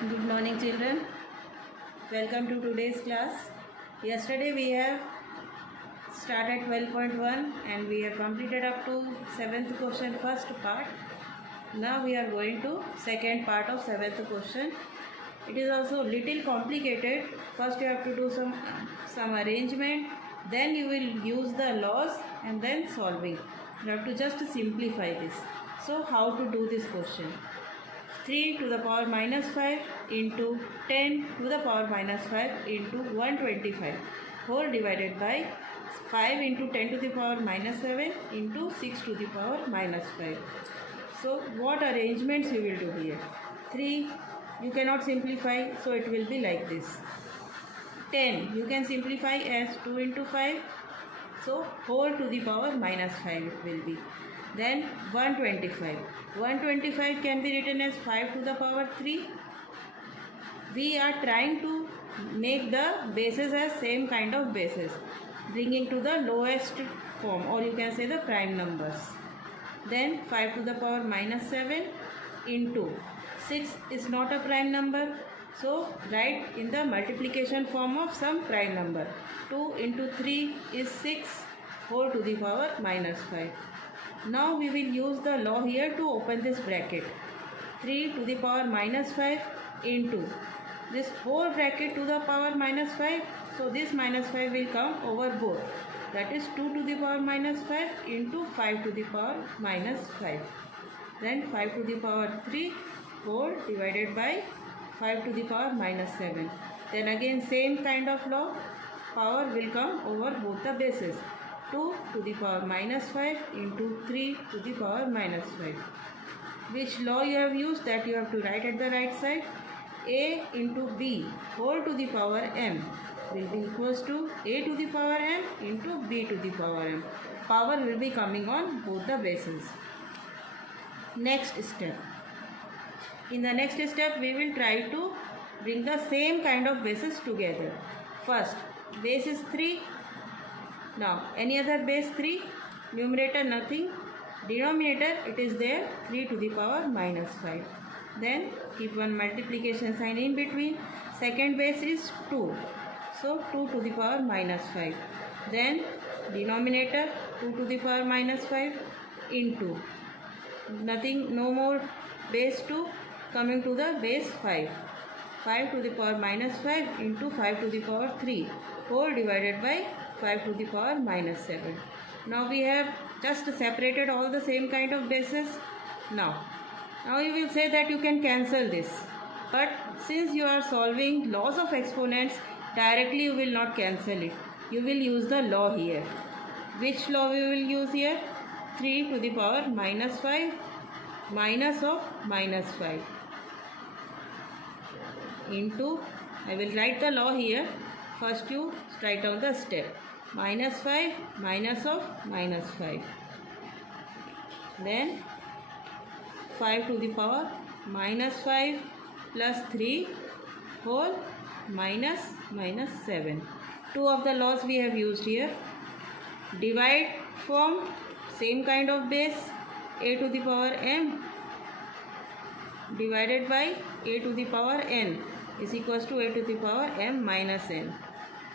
Good morning, children. Welcome to today's class. Yesterday we have started 12.1 and we have completed up to 7th question first part. Now we are going to second part of 7th question. It is also little complicated. First you have to do some arrangement, then you will use the laws and then solving. You have to just simplify this. So how to do this question? 3 to the power minus 5 into 10 to the power minus 5 into 125 whole divided by 5 into 10 to the power minus 7 into 6 to the power minus 5. So what arrangements you will do here? 3 you cannot simplify, so it will be like this. 10 you can simplify as 2 into 5, so whole to the power minus 5 it will be. Then 125 can be written as 5 to the power 3. We are trying to make the bases as same kind of bases, bringing to the lowest form, or you can say the prime numbers. Then 5 to the power minus 7 into 6 is not a prime number, so write in the multiplication form of some prime number. 2 into 3 is 6 whole to the power minus 5. Now we will use the law here to open this bracket. 3 to the power minus 5 into this whole bracket to the power minus 5. So this minus 5 will come over both. That is 2 to the power minus 5 into 5 to the power minus 5. Then 5 to the power 3 whole divided by 5 to the power minus 7. Then again same kind of law. Power will come over both the bases. 2 to the power minus 5 into 3 to the power minus 5. Which law you have used, that you have to write at the right side. A into B whole to the power m will be equals to A to the power m into B to the power m. Power will be coming on both the bases. Next step. In the next step we will try to bring the same kind of bases together. First, base is 3. Now any other base 3, numerator nothing, denominator it is there 3 to the power minus 5. Then keep one multiplication sign in between. Second base is 2, so 2 to the power minus 5. Then denominator 2 to the power minus 5 into nothing, no more base 2, coming to the base 5. 5 to the power minus 5 into 5 to the power 3 whole divided by 5 to the power minus 7. Now we have just separated all the same kind of bases. Now you will say that you can cancel this, but since you are solving laws of exponents, directly you will not cancel it. You will use the law here. Which law we will use here? 3 to the power minus 5 minus of minus 5 into, I will write the law here. First you write down the step. Minus 5 minus of minus 5. Then 5 to the power minus 5 plus 3 whole minus 7. Two of the laws we have used here. Divide form, same kind of base, A to the power m divided by A to the power n is equals to A to the power m minus n.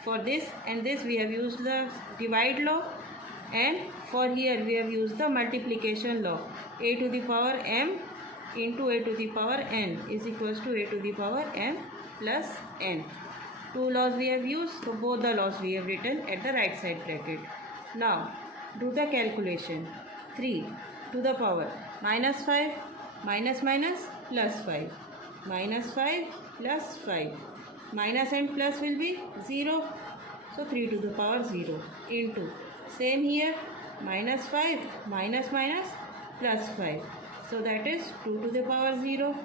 For this and this we have used the divide law, and for here we have used the multiplication law. A to the power m into A to the power n is equals to A to the power m plus n. Two laws we have used, so both the laws we have written at the right side bracket. Now do the calculation. 3 to the power minus 5 minus minus plus 5 minus 5 plus 5 minus and plus will be 0, so 3 to the power 0 into same here minus 5 minus minus plus 5, so that is 2 to the power 0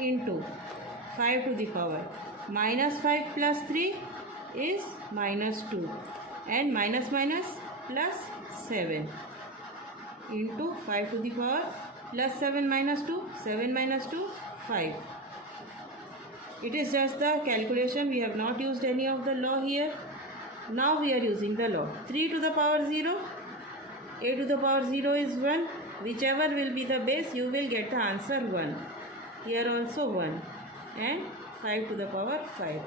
into 5 to the power minus 5 plus 3 is minus 2 and minus minus plus 7 into 5 to the power plus 7 minus 2, 7 minus 2, 5. It is just the calculation. We have not used any of the law here. Now we are using the law. 3 to the power 0, A to the power 0 is 1. Whichever will be the base, you will get the answer 1. Here also 1. and 5 to the power 5.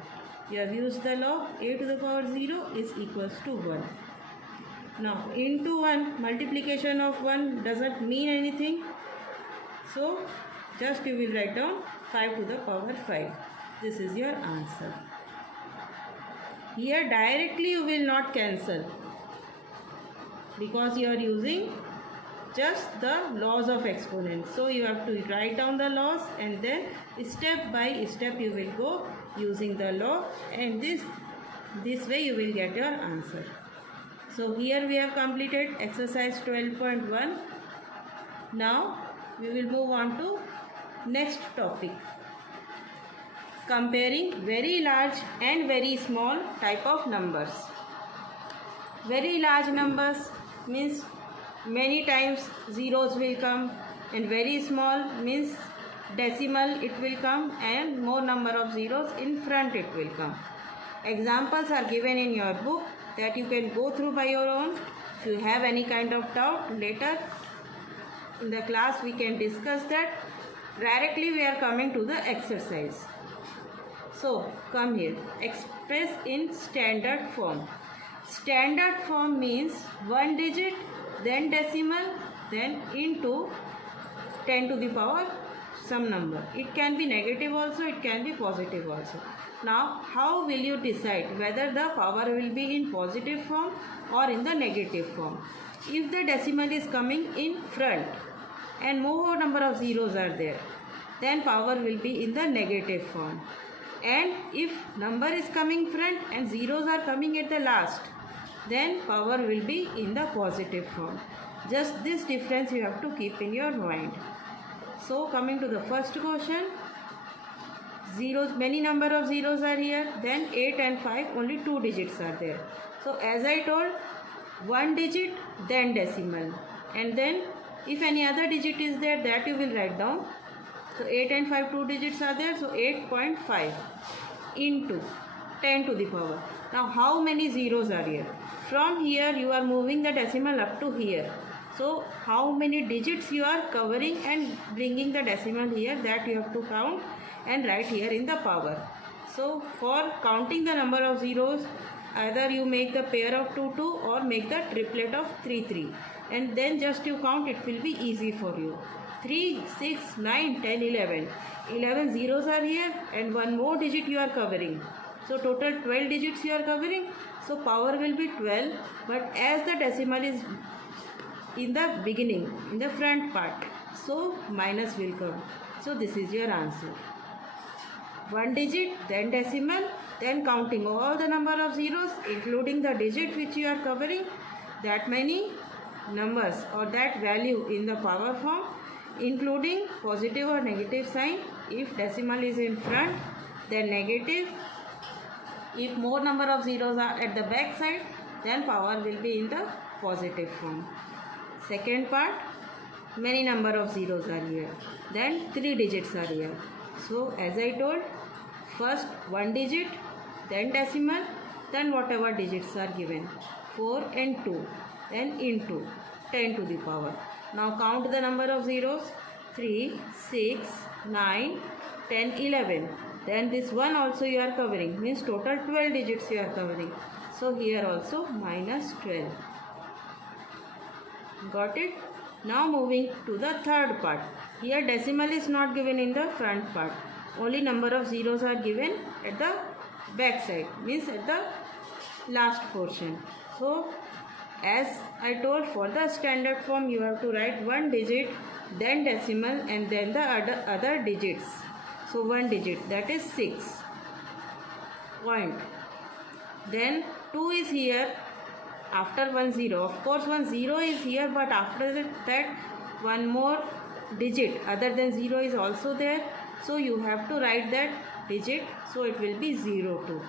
You have used the law a to the power 0 is equals to 1. Now into 1, multiplication of 1 doesn't mean anything. So just you will write down 5 to the power 5. This is your answer. Here directly you will not cancel because you are using just the laws of exponents. So you have to write down the laws and then step by step you will go using the law, and this way you will get your answer. So here we have completed exercise 12.1. Now we will move on to next topic. Comparing very large and very small type of numbers. Very large numbers means many times zeros will come, and very small means decimal it will come and more number of zeros in front it will come. Examples are given in your book that you can go through by your own. If you have any kind of doubt, later in the class we can discuss that. Directly we are coming to the exercise. So come here, express in standard form. Standard form means 1 digit, then decimal, then into 10 to the power some number. It can be negative also, it can be positive also. Now how will you decide whether the power will be in positive form or in the negative form? If the decimal is coming in front and more number of zeros are there, then power will be in the negative form. And if number is coming front and zeros are coming at the last, then power will be in the positive form. Just this difference you have to keep in your mind. So coming to the first question, zeros, many number of zeros are here, then 8 and 5 only 2 digits are there. So as I told, 1 digit then decimal, and then if any other digit is there, that you will write down. So 8 and 5 2 digits are there, so 8.5 into 10 to the power. Now how many zeros are here? From here you are moving the decimal up to here. So how many digits you are covering and bringing the decimal here, that you have to count and write here in the power. So for counting the number of zeros, either you make the pair of 2 2 or make the triplet of 3 3, and then just you count, it will be easy for you. 3, 6, 9, 10, 11. 11 zeros are here and one more digit you are covering. So total 12 digits you are covering. So power will be 12, but as the decimal is in the beginning, in the front part, so minus will come. So this is your answer. 1 digit, then decimal, then counting all the number of zeros including the digit which you are covering, that many numbers or that value in the power form, including positive or negative sign. If decimal is in front, then negative. If more number of zeros are at the back side, then power will be in the positive form. Second part, many number of zeros are here, then 3 digits are here. So as I told, first 1 digit, then decimal, then whatever digits are given, 4 and 2, then into 10 to the power. Now count the number of zeros, 3, 6, 9, 10, 11. Then this one also you are covering, means total 12 digits you are covering. So here also minus 12. Got it? Now moving to the third part. Here decimal is not given in the front part. Only number of zeros are given at the back side, means at the last portion. So as I told, for the standard form you have to write 1 digit, then decimal, and then the other digits. So 1 digit, that is 6 point. Then 2 is here after 1 0. Of course 1 0 is here, but after that one more digit other than 0 is also there. So you have to write that digit. So it will be 02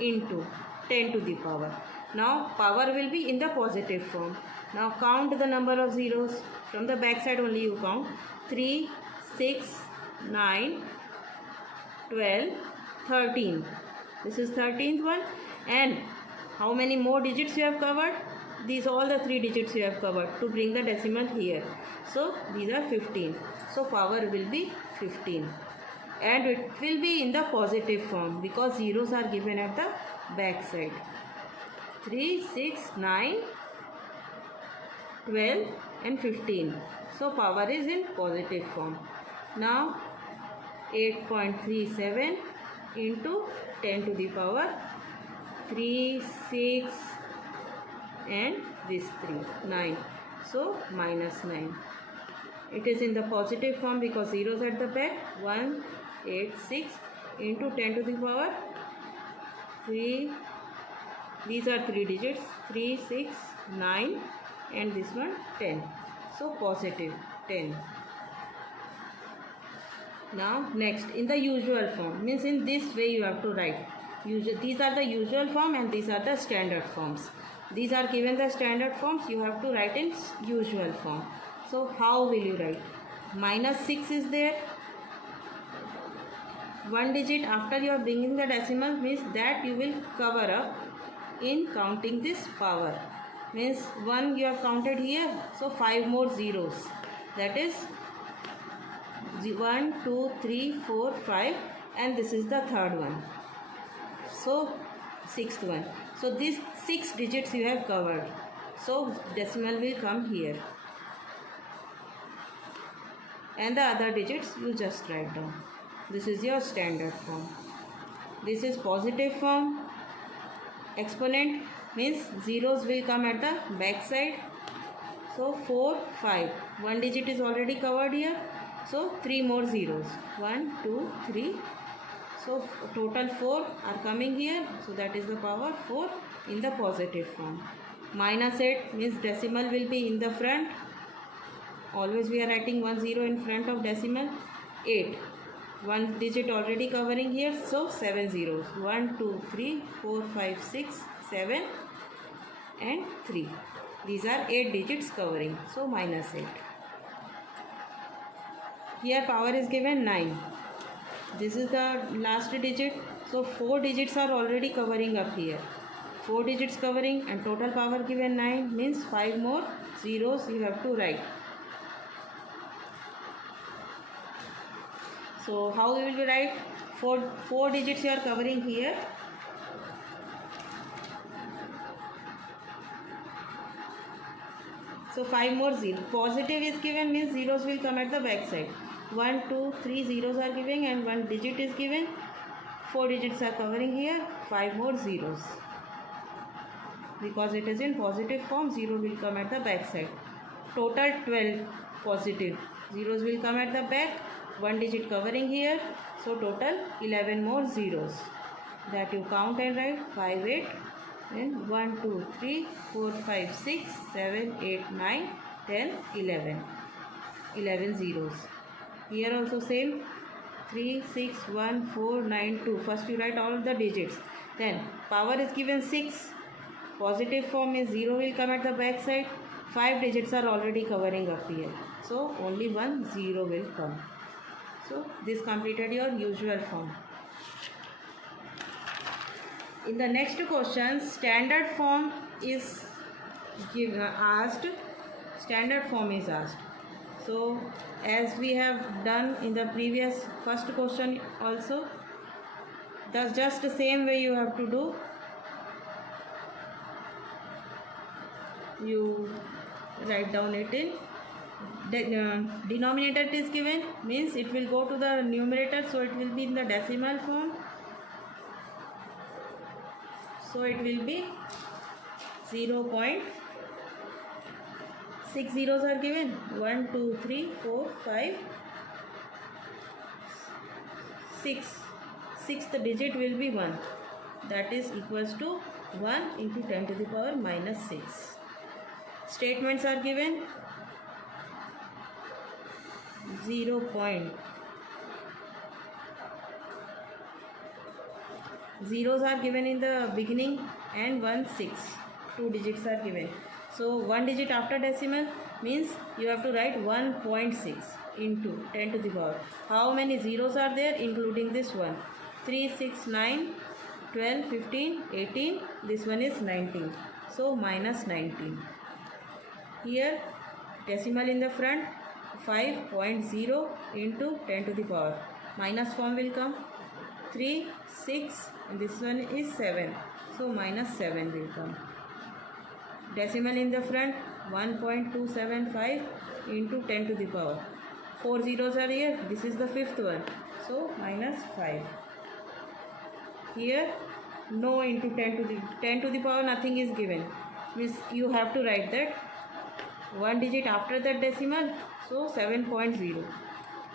into 10 to the power. Now power will be in the positive form. Now count the number of zeros. From the back side only you count. 3, 6, 9, 12, 13. This is 13th one. And how many more digits you have covered? These all the 3 digits you have covered to bring the decimal here. So these are 15. So power will be 15. and it will be in the positive form because zeros are given at the back side. 3, 6, 9, 12 and 15. So power is in positive form. Now 8.37 into 10 to the power 3, 6 and this 3, 9. So minus 9. It is in the positive form because zeros at the back. 186 into 10 to the power 3. These are 3 digits. 3, 6, 9 and this one 10. So positive 10. Now next, in the usual form, means in this way you have to write. These are the usual form and these are the standard forms. These are given the standard forms, you have to write in usual form. So how will you write? Minus 6 is there. One digit after you are bringing the decimal means that you will cover up in counting this power. Means 1 you have counted here, so 5 more zeros. That is 1, 2, 3, 4, 5 and this is the third one. So sixth one. So these 6 digits you have covered. So decimal will come here. And the other digits you just write down. This is your standard form. This is positive form. Exponent means zeros will come at the back side. So 4, 5. One digit is already covered here. So 3 more zeros. 1, 2, 3. So total 4 are coming here. So that is the power 4 in the positive form. Minus 8 means decimal will be in the front. Always we are writing 1 0 in front of decimal. 8. One digit already covering here. So 7 zeros. 1, 2, 3, 4, 5, 6, 7 and 3. These are 8 digits covering. So minus 8. Here power is given 9. This is the last digit. So 4 digits are already covering up here. 4 digits covering and total power given 9 means 5 more zeros you have to write. So how we will write? 4 digits you are covering here. So 5 more zeros. Positive is given means zeros will come at the back side. 1, 2, 3 zeros are given and 1 digit is given. 4 digits are covering here. 5 more zeros. Because it is in positive form, 0 will come at the back side. Total 12 positive. Zeros will come at the back. 1 digit covering here. So total 11 more zeros. That you count and write 5, 8. Then 1, 2, 3, 4, 5, 6, 7, 8, 9, 10, 11. 11 zeros. Here also same. 3, 6, 1, 4, 9, 2. First you write all the digits. Then power is given 6. Positive form is 0 will come at the back side. 5 digits are already covering up here. So only 1 0 will come. So this completed your usual form. In the next question, standard form is asked. Standard form is asked. So as we have done in the previous first question also, that's just the same way you have to do. You write down it in denominator it is given means it will go to the numerator, so it will be in the decimal form. So it will be 0.6 zeros are given. 1, 2, 3, 4, 5, 6. Sixth digit will be 1. That is equals to 1 into 10 to the power minus 6. Statements are given. 0. Zeros are given in the beginning and 1, 6. 2 digits are given. So 1 digit after decimal means you have to write 1.6 into 10 to the power. How many zeros are there including this one? 3, 6, 9, 12, 15, 18. This one is 19. So minus 19. Here decimal in the front 5.0 into 10 to the power minus form will come. 3, 6 and this one is 7. So minus 7 will come. Decimal in the front 1.275 into 10 to the power. 4 zeros are here. This is the fifth one. So minus 5. Here no into 10 to the power nothing is given. Means you have to write that one digit after that decimal. So 7.0.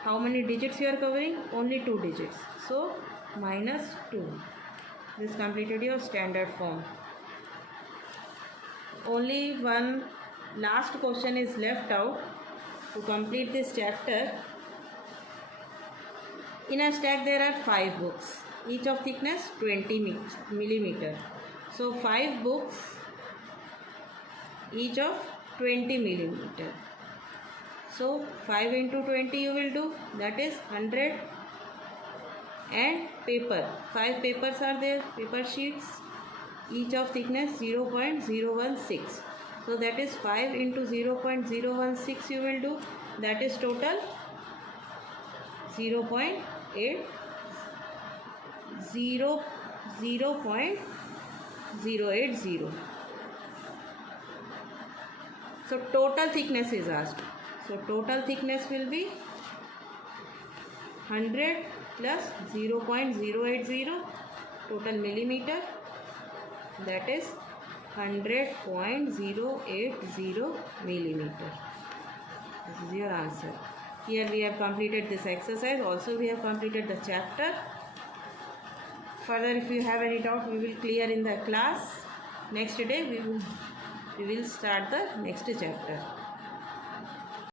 How many digits you are covering? Only 2 digits. So minus 2. This completed your standard form. Only one last question is left out to complete this chapter. In a stack there are 5 books, each of thickness 20 millimeter. So 5 books each of 20 millimeter. So 5 into 20 you will do, that is 100. And paper, 5 papers are there, paper sheets, each of thickness 0.016. So that is 5 into 0.016 you will do, that is total 0.080. So total thickness is asked. So total thickness will be 100 plus 0.080 total millimeter, that is 100.080 millimeter. This is your answer. Here we have completed this exercise. Also we have completed the chapter. Further, if you have any doubt, we will clear in the class. Next day we will start the next chapter.